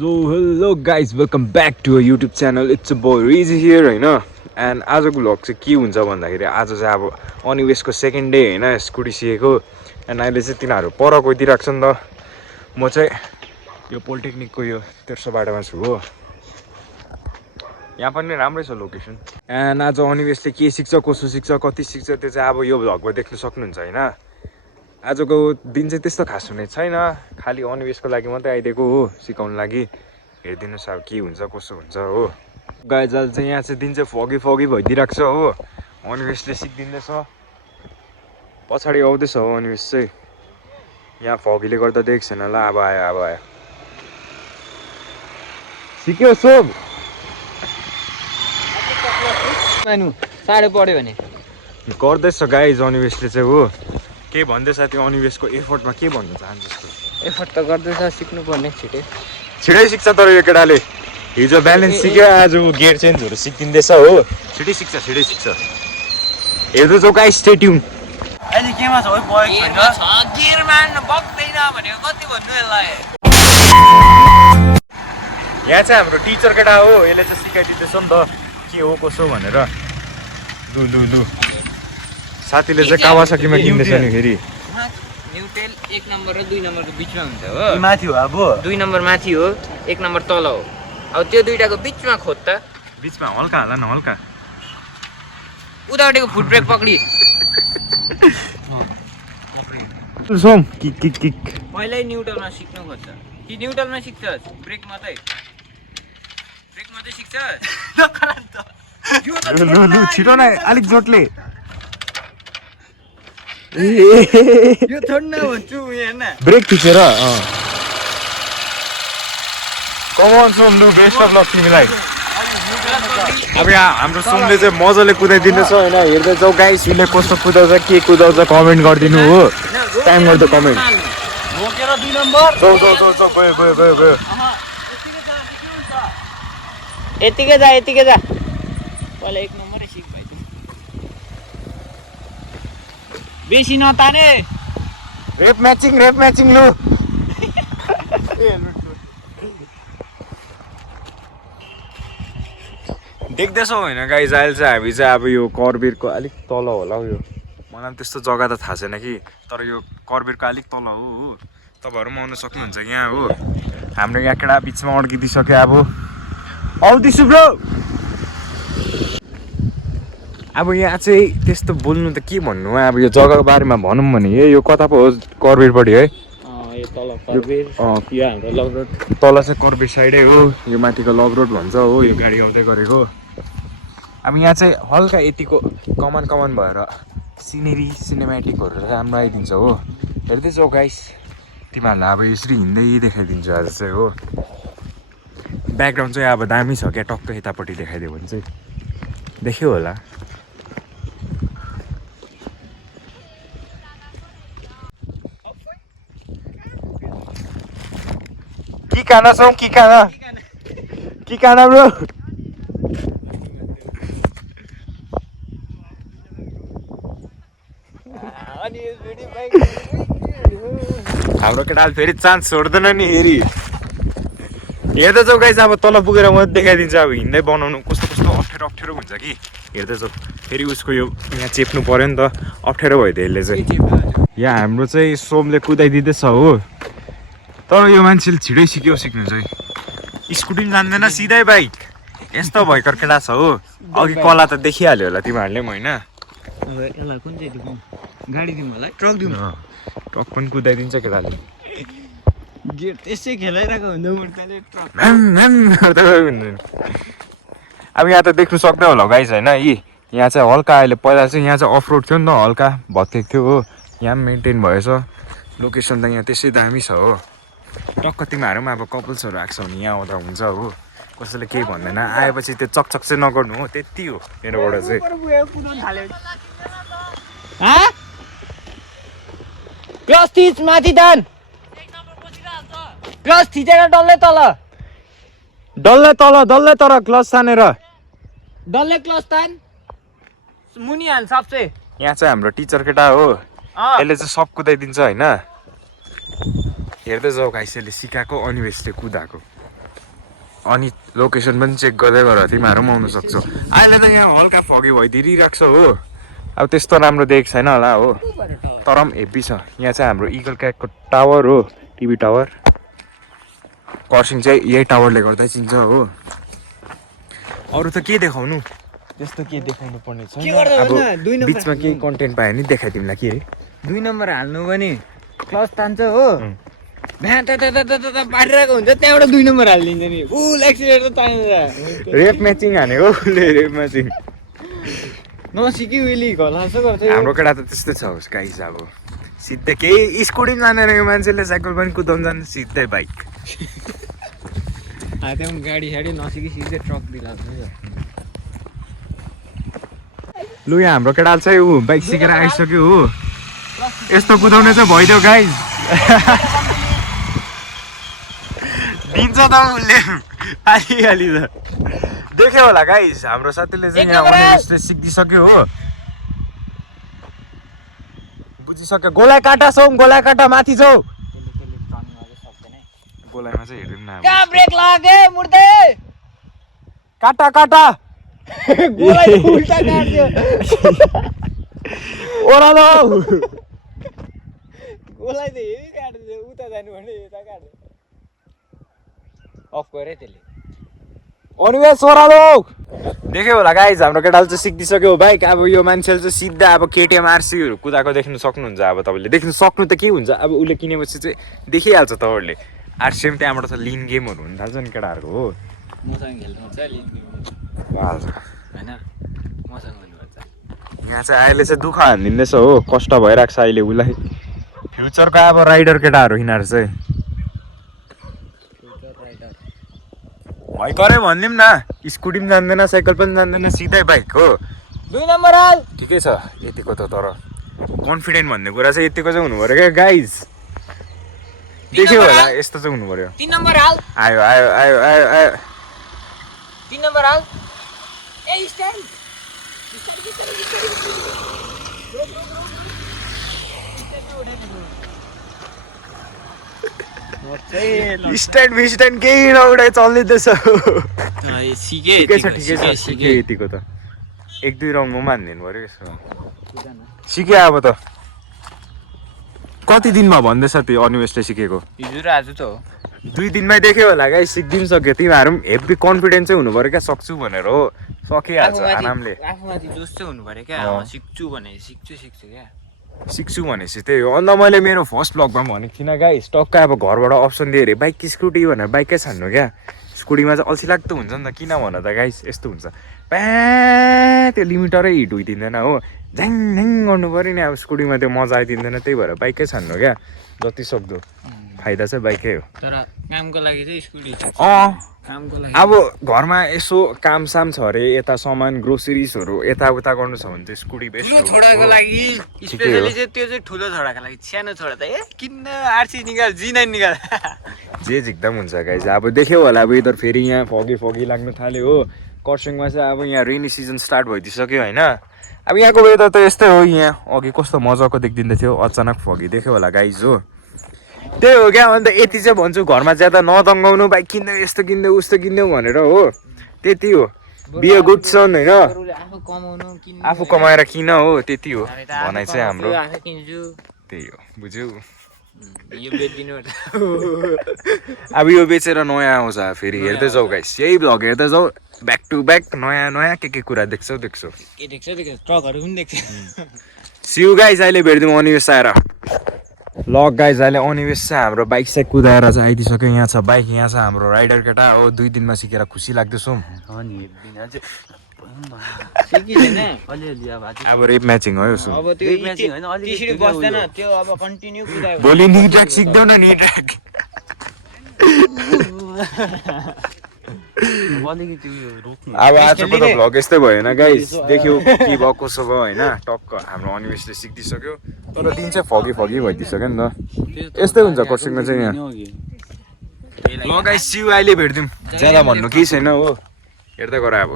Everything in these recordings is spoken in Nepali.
So hello guys, welcome back to our YouTube channel. It's a boy Rizy here हैन एन्ड आजको भ्लग चाहिँ के हुन्छ भन्दाखेरि आज चाहिँ अब अनिवेशको सेकेन्ड डे हैन स्कुटी सिकेको एन्ड अहिले चाहिँ तिनीहरू पर गइदिरहेको छ नि त म चाहिँ यो पोलिटेक्निकको यो तेर्सो बाटोमा छु हो यहाँ पनि राम्रै छ लोकेसन एन्ड आज अनिवेशले के सिक्छ कसो सिक्छ कति सिक्छ त्यो चाहिँ अब यो भ्लगमा देख्न सक्नुहुन्छ हैन आजको दिन चाहिँ त्यस्तो खास हुने छैन खाली अनिवेशको लागि मात्रै आइदिएको हो सिकाउन लागि हेरिदिनुस् अब के हुन्छ कसो हुन्छ हो गाइज आज चाहिँ यहाँ चाहिँ दिन चाहिँ फगी भइदिरहेको छ हो अनिवेशले सिक्दिँदैछ पछाडि आउँदैछ हो अनिवेश चाहिँ यहाँ फगीले गर्दा देखेको छैन ल अब आयो सिक्यो सोम साह्रो पढ्यो भने गर्दैछ गाइज अनिवेशले चाहिँ हो के भन्दैछ त्यो अनिवेशको एफर्टमा के भन्न चाहन्छ एफर्ट त गर्दैछ सिक्नु पर्ने छिटै सिक्छ तर यो केटाले हिजो ब्यालेन्स सिक्यो आज गियर चेन्जहरू सिकिँदैछ हो छिटै सिक्छ हेर्दैछौ गाइस स्टे ट्युन अहिले केमा छ है बयक छैन गियर मार्न बक्दैन भनेको कति भन्नु यसलाई यहाँ चाहिँ हाम्रो टिचर केटा हो यसले चाहिँ सिकाइदिँदैछ नि त के हो कसो भनेर लु साथीले चाहिँ कावासाकीमा किन्दैछ नि फेरि न्युटेल 1 नम्बर र 2 नम्बरको बिचमा हुन्छ हो माथि हो अब 2 नम्बर माथि हो 1 नम्बर तल हो अब त्यो दुईटाको बिचमा खोद त बिचमा हल्का हाल न हल्का उतापट्टिको फुट ब्रेक पक्डी सोम किक पहिल्यै न्युटलमा सिक्नु खोज्छ कि न्युटलमा सिक्छस् ब्रेक मात्रै सिक्छस् लु छिटो न अलिक जोडले यो थोड्न भन्छु हेर्न ब्रेक थिचेर कमन सोम लु बेस्ट अफ लक तिमीलाई अब यहाँ हाम्रो सोमले चाहिँ मजाले कुदाइदिँदैछ होइन हेर्दै जाऊ गाइस उसले कस्तो कुदाउँछ के कुदाउँछ कमेन्ट गरिदिनु हो टाइम गर्दा कमेन्ट बोकेर 2 नम्बर जाऊ गयो यतिकै जा पहिला 1 नम्बरै सिक भाइ बेसी नताने रेप म्याचिङ लु देख्दैछौ होइन गाइज अहिले चाहिँ हामी चाहिँ अब यो करबिरको अलिक तल होला हौ यो मलाई पनि त्यस्तो जग्गा त थाहा छैन कि तर यो करबिरको अलिक तल हो तपाईँहरू पनि आउनु सक्नुहुन्छ यहाँ हो हाम्रो यहाँ केटा बिचमा अड्किदिइसक्यो अब आउँदैछु ब्रो अब यहाँ चाहिँ त्यस्तो बोल्नु त के भन्नु अब यो जग्गाको बारेमा भनौँ भने यो कता पो हो करबिरपट्टि है यो तल करबिर यो हाम्रो लग रोड तल चाहिँ करबिर साइडै हो यो माथिको लग रोड भन्छ हो यो गाडी आउँदै गरेको अब यहाँ चाहिँ हल्का यतिको कमान भएर सिनेमेटिकहरू राम्रो आइदिन्छ हो हेर्दैछौ गाइस तिमीहरूलाई अब यसरी हिँड्दै देखाइदिन्छु आज चाहिँ हो ब्याकग्राउन्ड चाहिँ अब दामी छ क्या टक्क यतापट्टि देखाइदियो भने चाहिँ देख्यो होला कि खाना ब्रो हाम्रो केटाले फेरि चान्स छोड्दैन नि हेरी हेर्दै जाऊ गाइस अब तल पुगेर म देखाइदिन्छु अब हिँड्दै बनाउनु कस्तो अप्ठ्यारो हुन्छ कि हेर्दै जाऊ फेरि उसको यो यहाँ चेप्नु पर्यो नि त अप्ठ्यारो भइदियो यसले चाहिँ यहाँ हाम्रो चाहिँ सोमले कुदाइदिँदैछ हो तर यो मान्छेले छिटै सिक्नु चाहिँ स्कुटी पनि जान्दैन सिधै बाइक यस्तो भयङ्कर केटा छ हो अघि कला त देखिहाल्यो होला तिमीहरूले पनि होइन कुन चाहिँ गाडी दिउँ होला ट्रक दिउँ ट्रक पनि कुदाइदिन्छ केटाले गेट त्यसै खेलाइरहेको हुँदा मुर्खाले ट्रक अब यहाँ त देख्नु सक्दै होला गाइस होइन यी यहाँ चाहिँ हल्का अहिले पहिला चाहिँ यहाँ चाहिँ अफ रोड थियो नि त हल्का भत्केको थियो हो यहाँ पनि मेन्टेन भएछ लोकेसन त यहाँ त्यसै दामी छ हो टक्क तिमीहरू पनि अब कपल्सहरू आएको छ भने यहाँ आउँदा हुन्छ हो कसैले केही भन्दैन आएपछि त्यो चकचक चाहिँ नगर्नु हो त्यति हो मेरोबाट चाहिँ क्लच थिच माथि दान क्लच थिचेर डल्लै तर क्लच तानेर डल्लै क्लच तान मुनि हाल सबसे यहाँ चाहिँ हाम्रो टिचर केटा हो यसले चाहिँ सब कुदाइदिन्छ होइन हेर्दै जाऊ गाइस यसले सिकाएको अनिवेशले कुदाएको अनि लोकेसन पनि चेक गर्दै गर तिमीहरू पनि आउनु सक्छौ अहिले त यहाँ हल्का फगी भइदिइरहेको छ हो अब त्यस्तो राम्रो देखेको छैन होला हो तर पनि हेभी छ यहाँ चाहिँ हाम्रो इगल क्याटको टावर हो टिभी टावर खरसाङ चाहिँ यही टावरले गर्दा चिन्छ हो अरू त के देखाउनु त्यस्तो के देखाउनु पर्ने छ अब बिचमा केही कन्टेन्ट पायो भने देखाइदिउँला के अरे 2 नम्बर हाल्नु भने क्लच तान्छ हो पारिरहेको हुन्छ त्यहाँबाट 2 नम्बर हालिदिन्छ नि फुल एक्सिलेटर तान्छ रेप म्याचिङ हानेको उसले रेप म्याचिङ नसिकी उहिले घला जस्तो गर्छ हाम्रो केटा त त्यस्तै छ होस् गाइस अब सिधै केही स्कुटी पनि जानेन यो मान्छेले साइकल पनि कुदाउनु जान्छ सिधै बाइक त्यहाँ गाडी साडी नसिकी सिधै ट्रक दिलाएको लु यहाँ हाम्रो केटाले चाहिँ ऊ बाइक सिकेर आइसक्यो हो यस्तो कुदाउने चाहिँ भइदियो गाइस दिन्छ त उसले आलिहाली त देख्यो होला गाइस हाम्रो साथीले चाहिँ यहाँ अनिमेसले सिकिसक्यो हो बुझिसक्यो गोलाइ काटा छौ गोलाइ काटा माथि छौ गोलाइमा चाहिँ हेरौँ न कहाँ ब्रेक लागे मुर्दे काटा काटा गोलाइ उल्टा काट्यो ओरालो गोलाइ त हेभी काट्यो उता जानु भने यता काट्यो अफ गरे त्यसले अनिमेस ओरालो देख्यो होला गाइज हाम्रो केटाले चाहिँ सिकिसक्यो बाइक अब यो मान्छेले चाहिँ सिधा अब केटिएम आरसीहरू कुदाएको देख्नु सक्नुहुन्छ अब तपाईँले देख्नु सक्नु त के हुन्छ अब उसले किनेपछि चाहिँ देखिहाल्छ तपाईँहरूले आरसिएम त्यहाँबाट त लिन गेमहरू हुन थाल्छ नि केटाहरूको हो मसँग खेल्नुहुन्छ लिन हाल्छ हैन मसँग हुनुपर्छ यहाँ चाहिँ अहिले चाहिँ दुःख हानिदिँदैछ हो कष्ट भइरहेको छ अहिले उसलाई फ्युचरको अब राइडर केटाहरू यिनीहरू चाहिँ भयङ्करै भनिदिउँ न स्कुटी पनि जान्दैन साइकल पनि जान्दैन सिधै बाइक हो 2 नम्बर हाल ठिकै छ यतिको त तर कन्फिडेन्ट भन्ने कुरा चाहिँ यतिको चाहिँ हुनु पऱ्यो क्या गाइज देख्यो होला यस्तो चाहिँ हुनु पऱ्यो 3 नम्बर हाल आयो आयो आयो आयो आयो 3 नम्बर हाल ए स्ट्यान्ड स्ट्यान्ड फिस्ट्यान्ड केही नउडाइ चल्दैछ सिके यतिको त 1-2 राउन्डमा मान्दिनु पऱ्यो यसो सिक्यो अब त कति दिनमा भन्दैछ त्यो अनिमेसले सिकेको हिजो र आज त हो 2 दिनमै देख्यो होला गाइ सिक्दिन सक्यो तिमीहरू पनि हेभी कन्फिडेन्स चाहिँ हुनु पऱ्यो क्या सक्छु भनेर हो सकिहाल्छ आरामले आफूमाथि जोस चाहिँ हुनु पऱ्यो क्या सिक्छु भने सिक्छु क्या सिक्छु भनेपछि त्यही हो अन्त मैले मेरो फर्स्ट ब्लगमा भनेको थिइनँ गाइस टक्क अब घरबाट अप्सन दियो अरे बाइक कि स्कुटी भनेर बाइकै छान्नु क्या स्कुटीमा चाहिँ अल्छी लाग्दो हुन्छ नि त किन भन त गाइस यस्तो हुन्छ प्या त्यो लिमिटरै हिट हुइदिँदैन हो झ्याङ झ्याङ गर्नु पऱ्यो नि अब स्कुटीमा त्यो मजा आइदिँदैन त्यही भएर बाइकै छान्नु क्या जति सक्दो फाइदा चाहिँ बाइकै हो तर कामको लागि चाहिँ स्कुटी कामको लागि अब घरमा यसो काम साम छ अरे यता सामान ग्रोसरिजहरू यताउता गर्नु छ भने चाहिँ स्कुटी बेस्ट हो छोडाको लागि स्पेशली चाहिँ त्यो चाहिँ ठुलो छोडाको लागि सानो छोडा त किन आरसी निकाल जी9 निकाल जे झिक्दम हुन्छ गाइज अब देख्यो होला अब इधर फेरि यहाँ फगी लाग्नु थाल्यो हो खरसाङमा चाहिँ अब यहाँ रेनी सिजन स्टार्ट भइदिइसक्यो होइन अब यहाँको वेदर त यस्तै हो यहाँ अघि कस्तो मजाको देखिँदै थियो अचानक फगी देख्यो होला गाइज हो त्यही हो क्या अन्त यति चाहिँ भन्छु घरमा ज्यादा नदङ्गाउनु बाइक किन्दै यस्तो किन्दै उस्तो किन्दै भनेर हो त्यति हो बी अ गुड सन होइन आफू कमाएर किन हो त्यति हो भनाइ चाहिँ हाम्रो त्यही हो बुझ्यौ अब यो बेचेर नयाँ आउँछ फेरि हेर्दै जाऊ गाइस यही भ्लग हेर्दै जाऊ ब्याक टु ब्याक नयाँ के कुरा देख्छौ ट्रकहरू पनि देख्छ सिउ गाइस अहिले भेट्दिउँ अनिवेश आएर लग गाइज अहिले अनिवेश चाहिँ हाम्रो बाइक साइक कुदाएर चाहिँ आइदिइसक्यो यहाँ छ बाइक यहाँ छ हाम्रो राइडर केटा हो 2 दिनमा सिकेर खुसी लाग्दैछ अब रेप म्याचिङ हो यसो भोलि नी ट्र्याक सिक्दैउ न नी ट्र्याक अब आजको त भ्लग यस्तै भएन गाइस देख्यो के भएको कसो भयो होइन टक्क हाम्रो अनिवेशले सिकिदिइसक्यो तर दिन चाहिँ फगी भइदिइसक्यो नि त यस्तै हुन्छ खरसाङमा चाहिँ यहाँ ल गाइस सिउ अहिले भेट्दिउँ ज्यादा भन्नु केही छैन हो हेर्दै गर अब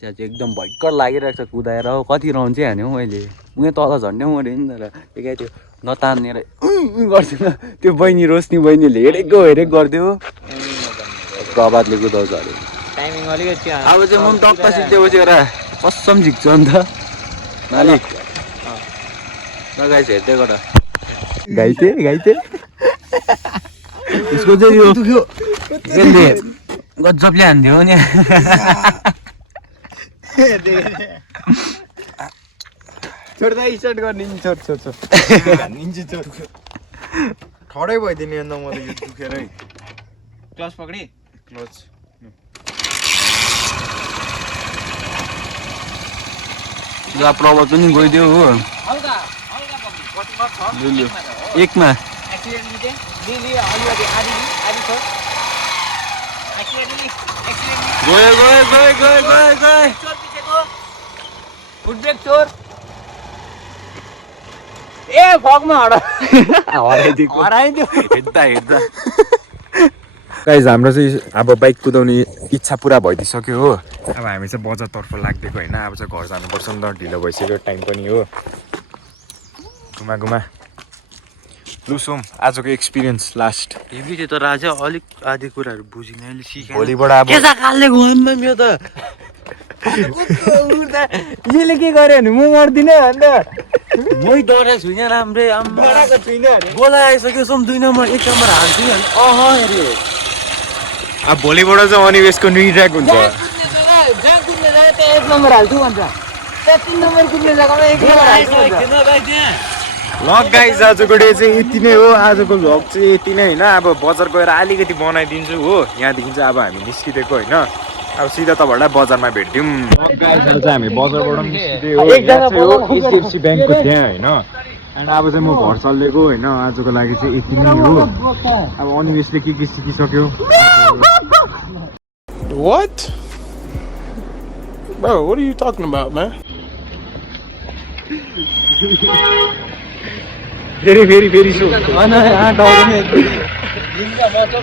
चाहिँ एकदम भयङ्कर लागिरहेको छ कुदाएर हो कति राउन्ड चाहिँ हान्यो मैले उहाँ तल झन्डै मऱ्यो नि तर त्यो नतानेर गर्थ्यो त्यो बहिनी रोशनी बहिनीले हेरेको गरिदियो प्रभातले कुदाउँछ अरे टाइमिङ अलिकति अब चाहिँ म पनि टक्क सिक्देपछि एउटा कसम झिक्छ नि त मालिक गाइस हेर्दै गर घाइते यसको चाहिँ यो यसले गजबले हान्थ्यो नि छोड्दा स्टार्ट गर्ने नि छोड हानिन्छ छोड ठडै भइदिने अन्त म त यो दुखेरै क्लच पक्री क्लच ल प्रभात पनि गइदियो हो हल्का पक्री कतिमा छ एकमा एक्सिडेन्टली चाहिँ लिली अलिकति आधी छ एक्सिडेन्टली गयो चोर पिछेको फुटब्रेक चोर ए भगमा हराइदियो हेर्दा गाइज हाम्रो चाहिँ अब बाइक कुदाउने इच्छा पुरा भइदिइसक्यो हो अब हामी चाहिँ बजारतर्फ लाग्दिएको होइन अब चाहिँ घर जानुपर्छ नि त ढिलो भइसक्यो टाइम पनि हो घुमा लुसौँ आजको एक्सपिरियन्स लास्ट हेभी थियो तर आज अलिक आधी कुराहरू बुझिन अहिले सिकेँ भोलिबाट अब कालले घुम्नु यो त यसले के गर्यो भने म मर्दिनँ अन्त मै डराएको छुइनँ राम्रै डराएको छुइनँ अरे बोलाइसक्यो सोम 2 नम्बर 1 नम्बर हाल्छु नि अरे अब भोलिबाट चाहिँ अनिवेशको न्यू ट्र्याक हुन्छ जहाँ कुद्ने जग्गा त्यहाँ 1 नम्बर हाल्छु भन्छ त्यहाँ 3 नम्बर कुद्ने जग्गामा 1 नम्बर हाल्छु भन्छ ल गाइज आजको डे चाहिँ यति नै हो आजको भ्लग चाहिँ यति नै होइन अब बजार गएर अलिकति बनाइदिन्छु हो यहाँदेखि चाहिँ अब हामी निस्किदिएको होइन अब सिधा तपाईँहरूलाई बजारमा भेट्यौँ गाइज आज चाहिँ हामी बजारबाट निस्किदियो हो एचडिएफसी ब्याङ्कको त्यहाँ होइन एन्ड अब चाहिँ म घर चल्दिएको होइन आजको लागि चाहिँ यति नै हो अब अनिवेशले के सिकिसक्यो What? Bro, what are you talking about, man? फेरि सो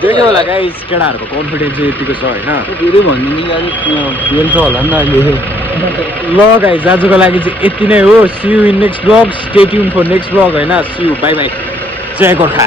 देख्यो होला गाइस केटाहरूको कन्फिडेन्स चाहिँ यतिको छ होइन फेरि भन्नु नि अलिक बेल छ होला नि त अहिले ल गाइस आजको लागि चाहिँ यति नै हो see you in next blog stay tune for next blog होइन सी यू बाई बाई जय गोर्खा